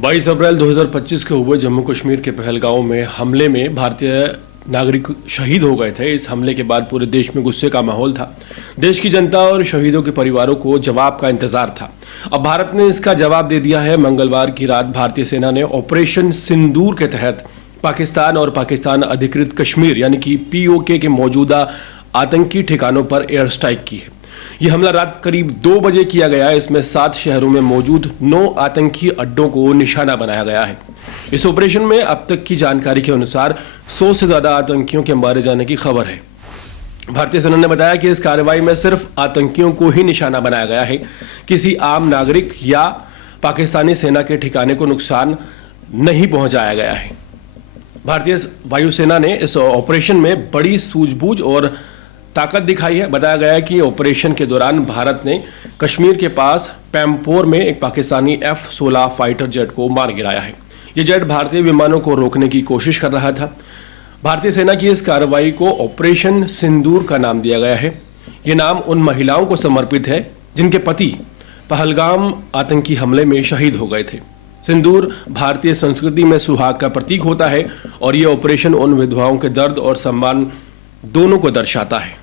बाईस अप्रैल 2025 को हुए जम्मू कश्मीर के पहलगांव में हमले में भारतीय नागरिक शहीद हो गए थे। इस हमले के बाद पूरे देश में गुस्से का माहौल था। देश की जनता और शहीदों के परिवारों को जवाब का इंतजार था। अब भारत ने इसका जवाब दे दिया है। मंगलवार की रात भारतीय सेना ने ऑपरेशन सिंदूर के तहत पाकिस्तान और पाकिस्तान अधिकृत कश्मीर यानी कि POK के मौजूदा आतंकी ठिकानों पर एयर स्ट्राइक की है। यह हमला रात करीब 2 बजे किया गया है। इसमें 7 शहरों में मौजूद 9 आतंकी अड्डों को निशाना बनाया गया है। इस ऑपरेशन में अब तक की जानकारी के अनुसार 100 से ज्यादा आतंकियों के मारे जाने की खबर है। भारतीय सेना ने बताया कि इस कार्रवाई में सिर्फ आतंकियों को ही निशाना बनाया गया है। किसी आम नागरिक या पाकिस्तानी सेना के ठिकाने को नुकसान नहीं पहुंचाया गया है। भारतीय वायुसेना ने इस ऑपरेशन में बड़ी सूझबूझ और ताकत दिखाई है। बताया गया है कि ऑपरेशन के दौरान भारत ने कश्मीर के पास पैम्पोर में एक पाकिस्तानी F-16 फाइटर जेट को मार गिराया है। यह जेट भारतीय विमानों को रोकने की कोशिश कर रहा था। भारतीय सेना की इस कार्रवाई को ऑपरेशन सिंदूर का नाम दिया गया है। यह नाम उन महिलाओं को समर्पित है जिनके पति पहलगाम आतंकी हमले में शहीद हो गए थे। सिंदूर भारतीय संस्कृति में सुहाग का प्रतीक होता है और यह ऑपरेशन उन विधवाओं के दर्द और सम्मान दोनों को दर्शाता है।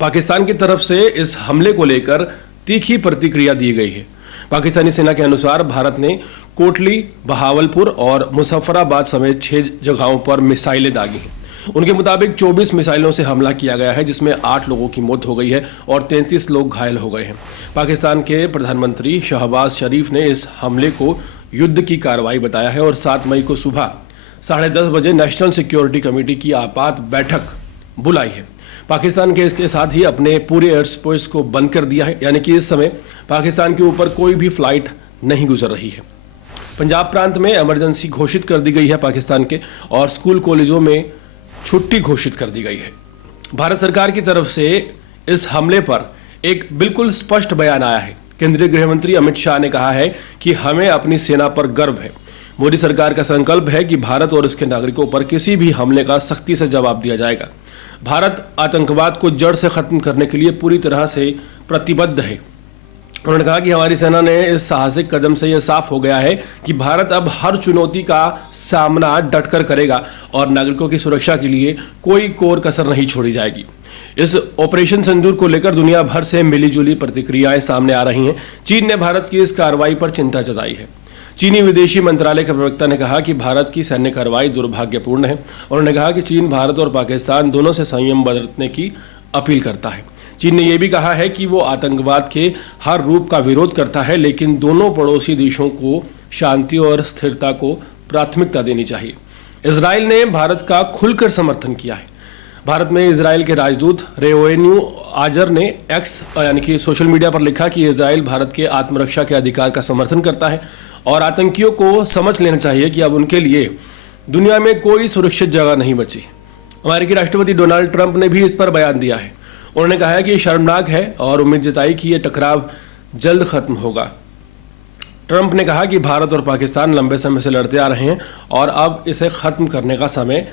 पाकिस्तान की तरफ से इस हमले को लेकर तीखी प्रतिक्रिया दी गई है। पाकिस्तानी सेना के अनुसार भारत ने कोटली, बहावलपुर और मुजफ्फराबाद समेत 6 जगहों पर मिसाइलें दागी हैं। उनके मुताबिक 24 मिसाइलों से हमला किया गया है, जिसमें 8 लोगों की मौत हो गई है और 33 लोग घायल हो गए हैं। पाकिस्तान के प्रधानमंत्री शहबाज शरीफ ने इस हमले को युद्ध की कार्रवाई बताया है और 7 मई को सुबह 10:30 बजे नेशनल सिक्योरिटी कमेटी की आपात बैठक बुलाई है। पाकिस्तान के इसके साथ ही अपने पूरे एयर स्पेस को बंद कर दिया है, यानी कि इस समय पाकिस्तान के ऊपर कोई भी फ्लाइट नहीं गुजर रही है। पंजाब प्रांत में इमरजेंसी घोषित कर दी गई है पाकिस्तान के, और स्कूल कॉलेजों में छुट्टी घोषित कर दी गई है। भारत सरकार की तरफ से इस हमले पर एक बिल्कुल स्पष्ट बयान आया है। केंद्रीय गृह मंत्री अमित शाह ने कहा है कि हमें अपनी सेना पर गर्व है। मोदी सरकार का संकल्प है कि भारत और इसके नागरिकों पर किसी भी हमले का सख्ती से जवाब दिया जाएगा। भारत आतंकवाद को जड़ से खत्म करने के लिए पूरी तरह से प्रतिबद्ध है। उन्होंने कहा कि हमारी सेना ने इस साहसिक कदम से यह साफ हो गया है कि भारत अब हर चुनौती का सामना डटकर करेगा और नागरिकों की सुरक्षा के लिए कोई कोर कसर नहीं छोड़ी जाएगी। इस ऑपरेशन सिंदूर को लेकर दुनिया भर से मिलीजुली प्रतिक्रियाएं सामने आ रही हैं। चीन ने भारत की इस कार्रवाई पर चिंता जताई है। चीनी विदेशी मंत्रालय के प्रवक्ता ने कहा कि भारत की सैन्य कार्रवाई दुर्भाग्यपूर्ण है। उन्होंने कहा कि चीन भारत और पाकिस्तान दोनों से संयम बरतने की अपील करता है। चीन ने यह भी कहा है कि वो आतंकवाद के हर रूप का विरोध करता है, लेकिन दोनों पड़ोसी देशों को शांति और स्थिरता को प्राथमिकता देनी चाहिए। इजराइल ने भारत का खुलकर समर्थन किया है। भारत में इजराइल के राजदूत रेवेन्यू आजर ने एक्स यानी कि सोशल मीडिया पर लिखा कि इजराइल भारत के आत्मरक्षा के अधिकार का समर्थन करता है और आतंकियों को समझ लेना चाहिए कि अब उनके लिए दुनिया में कोई सुरक्षित जगह नहीं बची। अमेरिकी राष्ट्रपति डोनाल्ड ट्रंप ने भी इस पर बयान दिया है। उन्होंने कहा है कि शर्मनाक है और उम्मीद जताई कि यह टकराव जल्द खत्म होगा। ट्रंप ने कहा कि भारत और पाकिस्तान लंबे समय से लड़ते आ रहे हैं और अब इसे खत्म करने का समय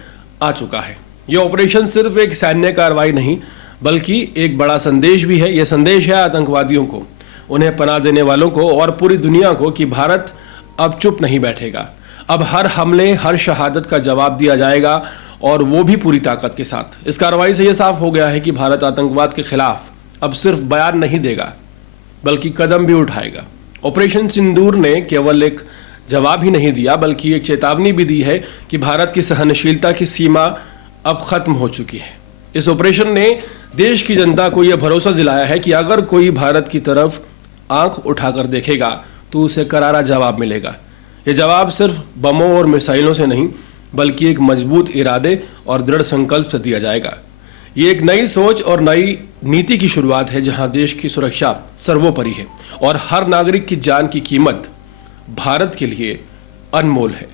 आ चुका है। यह ऑपरेशन सिर्फ एक सैन्य कार्रवाई नहीं बल्कि एक बड़ा संदेश भी है। यह संदेश है आतंकवादियों को, उन्हें पनाह देने वालों को और पूरी दुनिया को कि भारत अब चुप नहीं बैठेगा। अब हर हमले, हर शहादत का जवाब दिया जाएगा और वो भी पूरी ताकत के साथ। इस कार्रवाई से यह साफ हो गया है कि भारत आतंकवाद के खिलाफ अब सिर्फ बयान नहीं देगा बल्कि कदम भी उठाएगा। ऑपरेशन सिंदूर ने केवल एक जवाब ही नहीं दिया बल्कि एक चेतावनी भी दी है कि भारत की सहनशीलता की सीमा अब खत्म हो चुकी है। इस ऑपरेशन ने देश की जनता को यह भरोसा दिलाया है कि अगर कोई भारत की तरफ आंख उठाकर देखेगा तो उसे करारा जवाब मिलेगा। यह जवाब सिर्फ बमों और मिसाइलों से नहीं बल्कि एक मजबूत इरादे और दृढ़ संकल्प से दिया जाएगा। ये एक नई सोच और नई नीति की शुरुआत है जहां देश की सुरक्षा सर्वोपरि है और हर नागरिक की जान की कीमत भारत के लिए अनमोल है।